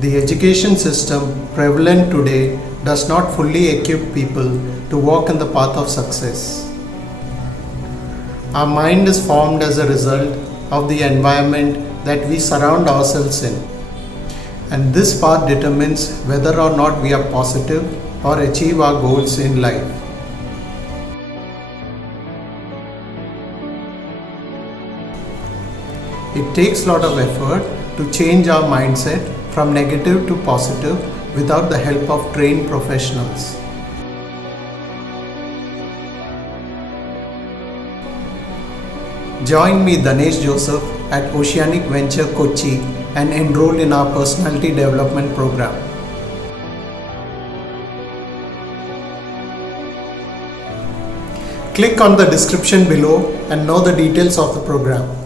The education system prevalent today does not fully equip people to walk in the path of success. Our mind is formed as a result of the environment that we surround ourselves in, and this path determines whether or not we are positive or achieve our goals in life. It takes a lot of effort to change our mindset from negative to positive without the help of trained professionals. Join me, Danesh Joseph, at Oceanic Venture, Kochi, and enroll in our personality development program. Click on the description below and know the details of the program.